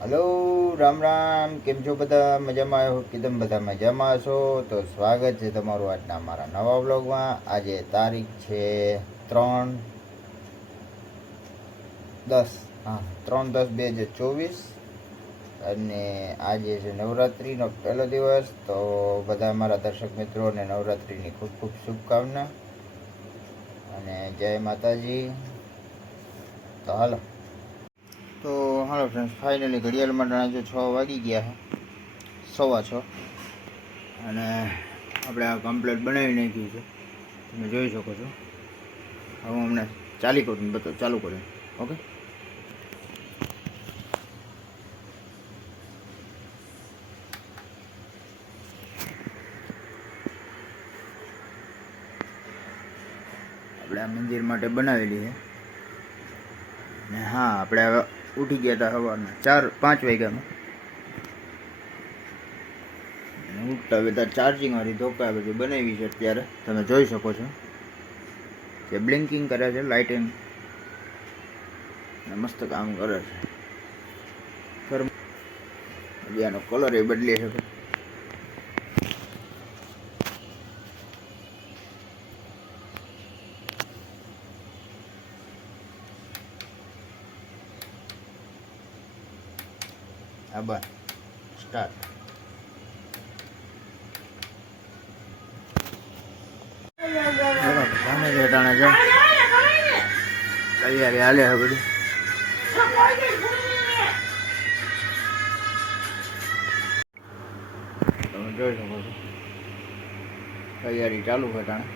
Hello, Ram Ram. કેમ છો બધા? મજામાં આવ્યો કીધમ બધા મજામાં હશો? તો સ્વાગત છે તમારું આજના મારા નવા વ્લોગમાં. આજે તારીખ છે 3/10, હા 3/10/2024 અને આજે છે નવરાત્રિનો પહેલો દિવસ. તો બધા મારા દર્શક મિત્રોને નવરાત્રિની ખૂબ ખૂબ શુભકામના અને જય માતાજી. તો તો હાલો ફ્રેન્ડ્સ, ફાઇનલી ઘડિયાળમાં જો 6 વાગી ગયા છે, 6:15, અને આપણે આ કમ્પ્લેટ બનાવી નાખ્યું છે, તમે જોઈ શકો છો. હવે હું અમને ચાલુ કરું. ઓકે, આપણે આ મંદિર માટે બનાવેલી છે. ને હા, આપણે હવે ઉઠી ગયા હતા સવારના 4-5 વાગ્યામાં. ઉઠતા બધા ચાર્જિંગવાળી ધોકા બધી બનાવી છે. અત્યારે તમે જોઈ શકો છો કે બ્લિંકિંગ કરે છે, લાઇટિંગ મસ્ત કામ કરે છે. આનો કલર એ બદલી શકે. આભાર. સ્ટાર્ટ. સામે ઘટાણા છે, તૈયારી હાલે છે બધી. તમે જોઈ શકો છો, તૈયારી ચાલુ ઘટાણા.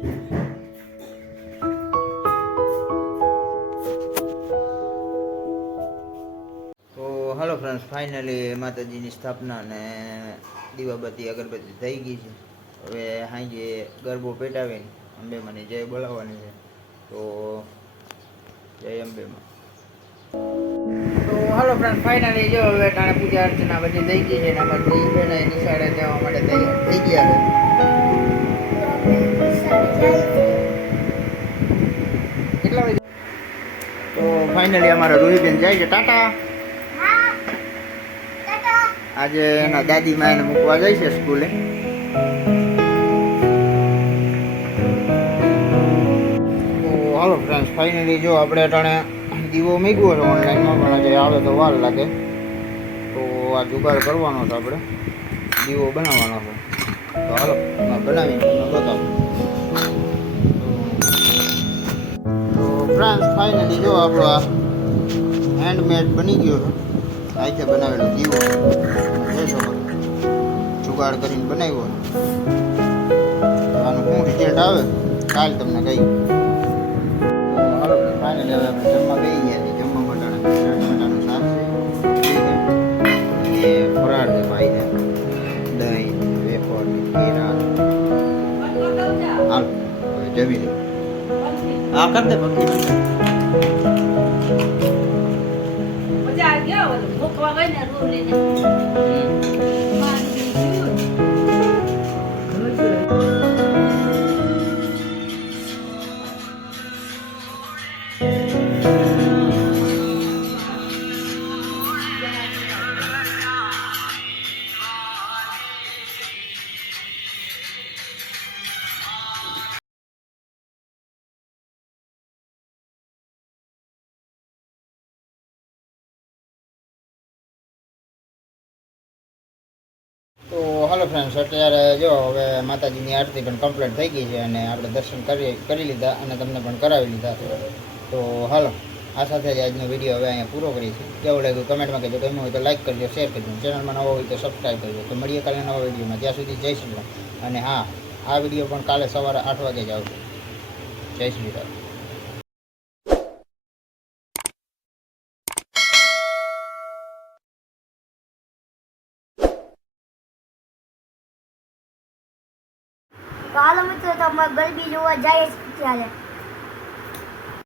તો હાલો ફ્રેન્ડ્સ, ફાઇનલી માતાજીની સ્થાપના અને દીવાબત્તી અગરબત્તી થઈ ગઈ છે. હવે સાંજે ગરબો પેટાવીને અંબેમાની જય બોલાવવાની છે. તો જય અંબેમાં. તો હાલો ફ્રેન્ડ, ફાઇનલી જો હવે ટાણે પૂજા અર્ચના બધી થઈ ગઈ છે. એના પછી બેન નિશાળે જવા માટે તૈયાર થઈ ગયા છે. કેટલા વાગે? તો ફાઇનલી અમારા રૂહીબેન જાય છે. ટાટા. આજે એના દાદી માં એને મૂકવા જાય છે સ્કૂલે. તો હાલો ફ્રેન્ડ્સ, ફાઇનલી જો આપણે અટાણે દીવો મૂક્યો છે ઓનલાઈનમાં, પણ આજે આવે તો વાર લાગે. તો આ જુગાડ કરવાનો છે, આપણે દીવો બનાવવાનો છે. તો હાલો બનાવી બતાવો. તો ફ્રેન્ડ્સ, ફાઇનલી જો આપણો આ હેન્ડમેડ બની ગયો છે. હાથે બનાવેલો દીવો જુગાડ કરીને બનાવ્યો. આનું શું રિઝલ્ટ આવે કાલ તમને કહી. ફાઇનલી હવે આપણે જમવા બેસી ગયા છીએ. જમવા બટાટાનું શાક છે, એ ફરાળ છે ભાઈ છે, દહીં, વેફર, કેળા. હાલ હવે જમી લે. હા કર દે પક્ષી. મૂકવા ગઈ ને રૂમ લઈને તો હાલો ફ્રેન્ડ્સ, અત્યારે જો હવે માતાજીની આરતી પણ કમ્પ્લીટ થઈ ગઈ છે અને આપણે દર્શન કરી લીધા અને તમને પણ કરાવી લીધા. તો હાલો, આ સાથે જ આજનો વિડીયો હવે અહીંયા પૂરો કરીશું. કેવું લાગ્યું કમેન્ટમાં કહેજો. ગમ્યું હોય તો લાઈક કરજો, શેર કરજો, ચેનલમાં નવો હોય તો સબસ્ક્રાઈબ કરજો. તો મળીએ કાલે નવા વિડીયોમાં. ત્યાં સુધી જય શ્રી રામ. અને હા, આ વિડીયો પણ કાલે સવારે 8 વાગે જ આવશે. જય શ્રી રામ. તો હાલો મિત્રો, તો અમે ગરબી જોવા જઈએ ત્યારે